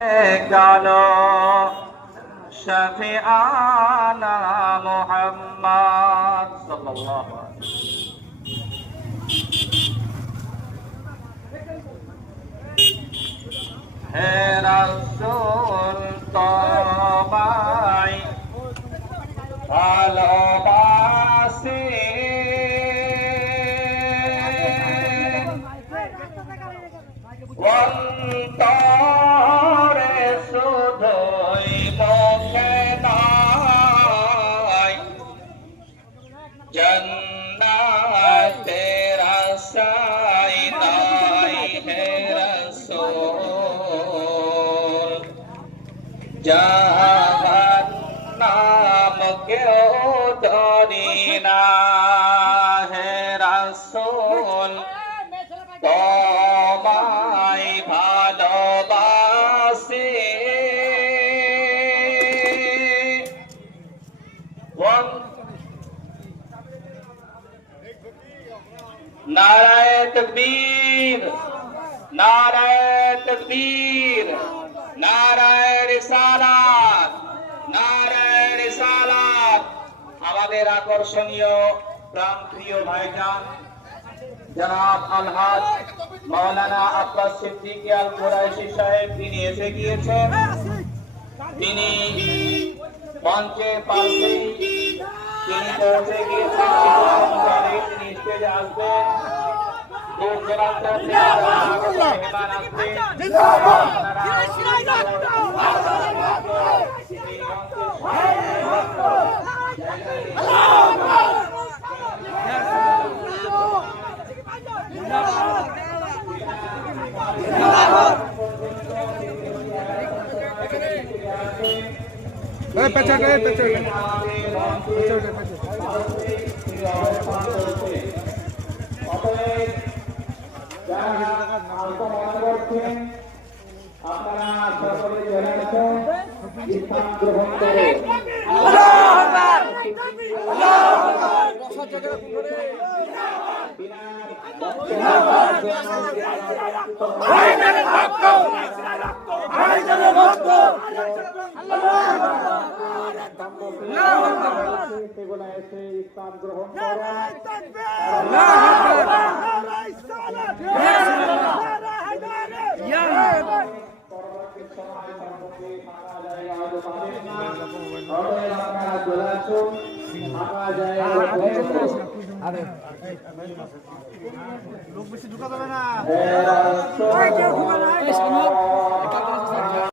কালো শাফিআনা মুহাম্মদ সাল্লাল্লাহু হে রাসূল তোমায় ভালোবাসি অন্তরে শুধুই মুখে নয় জান্নাতের আশায় নাই হে রাসূল জাহান্নাম কেউ ডরি না হে রাসূল তোমায় ভালোবাসি নারায়ে তাকবীর নারায়ে তাকবীর নারায়ে রিসালাত নারায়ে রিসালাত। আমাদের আকর্ষণীয় প্রাণপ্রিয় ভাইজান জনাব আলহাজ মাওলানা আব্বাস সিদ্দিকী আল কুরাইশি সাহেব তিনি এসে গিয়েছেন। তিনি মঞ্চে পাশে তিনি পৌঁছে গিয়েছেন। তিনি স্টেজে আসবেন। দূর দূরান্ত থেকে আগত মেহমান আসবেন। আপনারা সকলে জেনে আছেন ইসলাম গ্রহণ করে সেগুলো এসে ইসলাম গ্রহণ লোক বেশি ঢুকা যাবে না।